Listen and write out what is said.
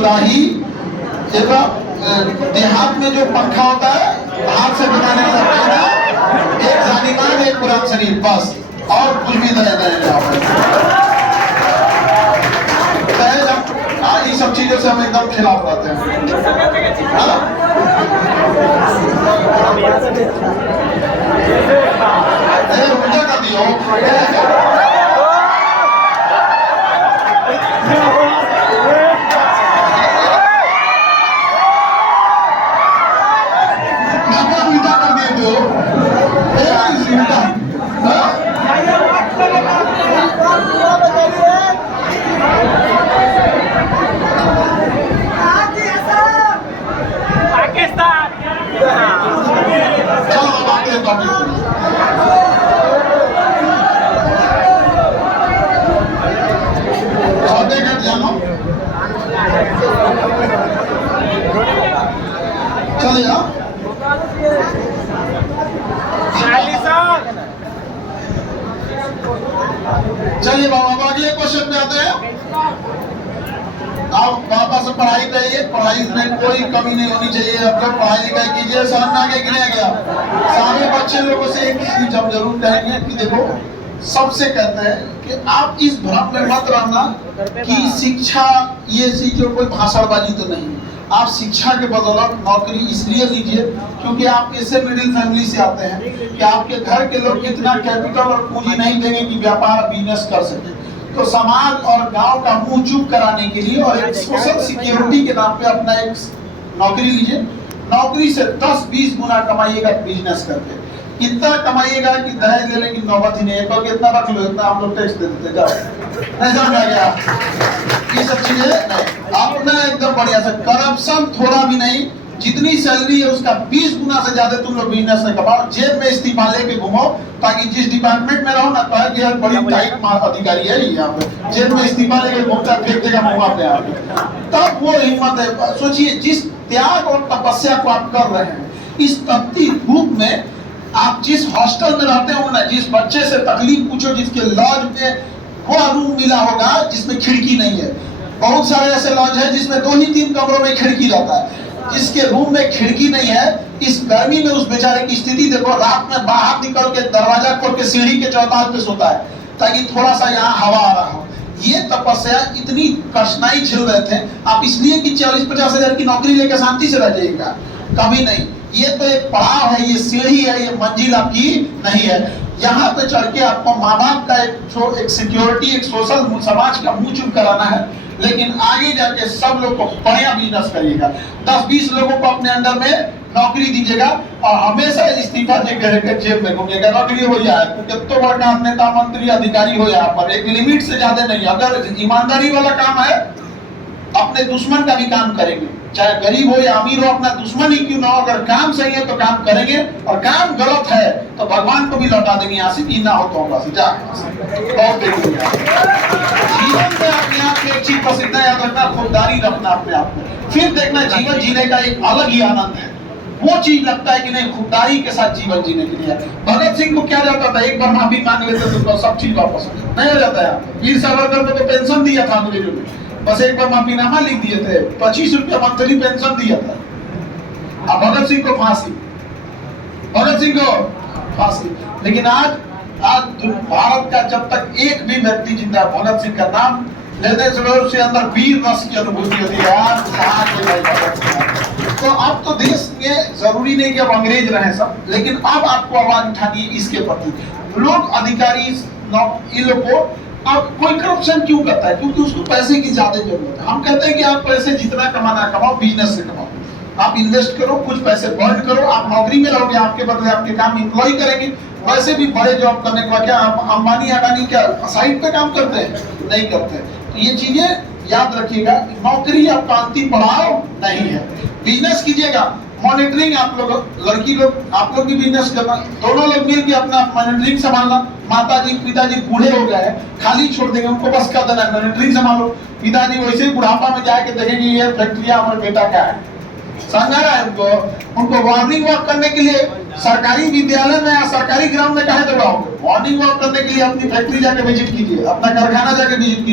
सुराही, एक देहात में जो पंखा होता है हाथ से बनाने वाला पेड़ा, एक जानीमान, एक कुरान शरीफ, बस। और कुछ भी दहेज ये सब चीजों से हम एकदम खिलाफ रहते हैं। उल्टा कर दियो। उल्टा कर दिए तो चलिए चलिए बाबा अगले क्वेश्चन पे आते हैं। आप वापस पढ़ाई करिए, पढ़ाई में कोई कमी नहीं होनी चाहिए। आप लोग पढ़ाई लिखाई कीजिए, सामने आगे गिने गया सारे बच्चे लोगों से एक चीज हम जरूर कहेंगे कि देखो, सबसे कहते हैं कि आप इस भ्रम में मत रहना कि शिक्षा ये चीज कोई भाषणबाजी तो नहीं। आप शिक्षा के बदौलत नौकरी इसलिए लीजिए क्योंकि आप ऐसे मिडिल फैमिली से आते हैं कि आपके घर के लोग इतना कैपिटल और पूंजी नहीं देंगे कि व्यापार बिजनेस कर सके। तो समाज और गांव का मुंह चुप कराने के लिए और एक सोशल सिक्योरिटी के नाम पे अपना एक नौकरी लीजिए। नौकरी से 10-20 गुना कमाइएगा बिजनेस करके। इतना कमाइएगा कि दहेज लेने की नौबत ही नहीं है। क्योंकि इतना रख लो, इतना हम लोग टैक्स दे देते हैं। नहीं समझ गया? ये सब चीजें अपना एकदम बढ़िया से, करप्शन थोड़ा भी नहीं। जितनी सैलरी है उसका 20 गुना से ज्यादा तुम लोग बिजनेस में कमाओ। जेब में इस्तीफा लेके घूमो ताकि जिस डिपार्टमेंट में रहो ना कहे कि यार बड़ी टाइट अधिकारी है यहाँ पे, जेब में इस्तीफा लेके घूमता फेंक देगा मुंह पे आके। तब वो हिम्मत है। सोचिए, जिस त्याग और तपस्या को आप कर रहे हैं, इस तपती धूप में आप जिस हॉस्टल में रहते हो ना, जिस बच्चे से तकलीफ पूछो जिसके लॉज में वो रूम मिला होगा जिसमें खिड़की नहीं है। बहुत सारे ऐसे लॉज है जिसमें 2-3 कमरों में खिड़की रहता है। जिसके रूम में खिड़की नहीं है, इस गर्मी में उस बेचारे की स्थिति देखो। रात में बाहर निकल के दरवाजा खोल के सीढ़ी के चौताल पे सोता है ताकि थोड़ा सा यहाँ हवा आ रहा हो। ये तपस्या, इतनी कठिनाई झेल रहे थे आप इसलिए कि 40-50 हजार की नौकरी लेकर शांति से रह जाएगा? कभी नहीं। ये तो एक पड़ाव है, ये सीढ़ी है, ये मंजिल आपकी नहीं है। यहाँ पे चढ़ के आपको माँ बाप का एक सिक्योरिटी, एक सोशल समाज का मुंह चुप कराना है। लेकिन आगे जाके सब लोग को बढ़िया बिजनेस करिएगा। 10-20 लोगों को अपने अंडर में नौकरी दीजिएगा और हमेशा इस्तीफा देकर जेब में घूमिएगा। नौकरी हो जाए तो बड़ा नेता मंत्री अधिकारी हो, यहाँ पर एक लिमिट से ज्यादा नहीं। अगर ईमानदारी वाला काम है, अपने दुश्मन का भी काम करेंगे, चाहे गरीब हो या अमीर हो, अपना दुश्मन ही क्यों ना हो। अगर काम सही है तो काम करेंगे और काम गलत है तो भगवान को भी लौटा देंगे। यहाँ से ना हो तो बस जा बहुत देखिए। जीवन में अपने आप में एक चीज प्रसिद्ध है, याद रखना, खुददारी रखना अपने आप में। फिर देखना जीवन जीने का एक अलग ही आनंद है। वो चीज लगता है कि नहीं, खुददारी के साथ जीवन जीने के लिए। भगत सिंह को क्या जाता था, एक बार माफी मांग लेते तो सब चीज वापस नहीं हो जाता है। वीर सावरकर को तो पेंशन दिया था अंग्रेजों ने, बस एक बार माफीनामा लिख दिए थे, 25 रुपया मंथली पेंशन दिया था। अब भगत सिंह को फांसी, भगत सिंह को फांसी। लेकिन आज भारत का जब तक एक भी व्यक्ति जिंदा भगत सिंह का नाम लेने से उसके अंदर वीर रस की अनुभूति होती है। तो अब तो देश में जरूरी नहीं कि अब अंग्रेज रहे सब, लेकिन अब आपको आवाज उठानी है इसके प्रति। लोग अधिकारी इन लोग को, अब कोई करप्शन क्यों करता है? क्योंकि उसको पैसे की ज्यादा जरूरत है। हम कहते हैं कि आप पैसे जितना कमाना कमाओ, बिजनेस से कमाओ, आप इन्वेस्ट करो, कुछ पैसे बर्न करो। आप नौकरी में रहोगे, आपके बदले आपके काम एम्प्लॉय करेंगे। वैसे भी बड़े जॉब करने के बाद क्या अंबानी अडानी क्या साइड पे काम करते हैं? नहीं करते। तो ये चीजें याद रखिएगा। नौकरी आपका अंतिम पड़ाव नहीं है। बिजनेस कीजिएगा, मॉनिटरिंग आप लोग, लड़की लोग, आप लोग भी बिजनेस करना, दोनों लोग मिल के अपना मॉनिटरिंग संभालना। माताजी पिताजी बूढ़े हो गए, खाली छोड़ देंगे, उनको बस कर देना मॉनिटरिंग संभालो। पिताजी वैसे ही बुढ़ापा में जाके देखेंगे ये फैक्ट्रिया हमारे बेटा का है, समझ रहा है? उनको वार्निंग वॉक करने के लिए सरकारी विद्यालय में या सरकारी ग्राउंड में कहे दबाओगे? वार्निंग वॉक करने के लिए अपनी फैक्ट्री जाके विजिट कीजिए, अपना कारखाना जाके विजिट कीजिए।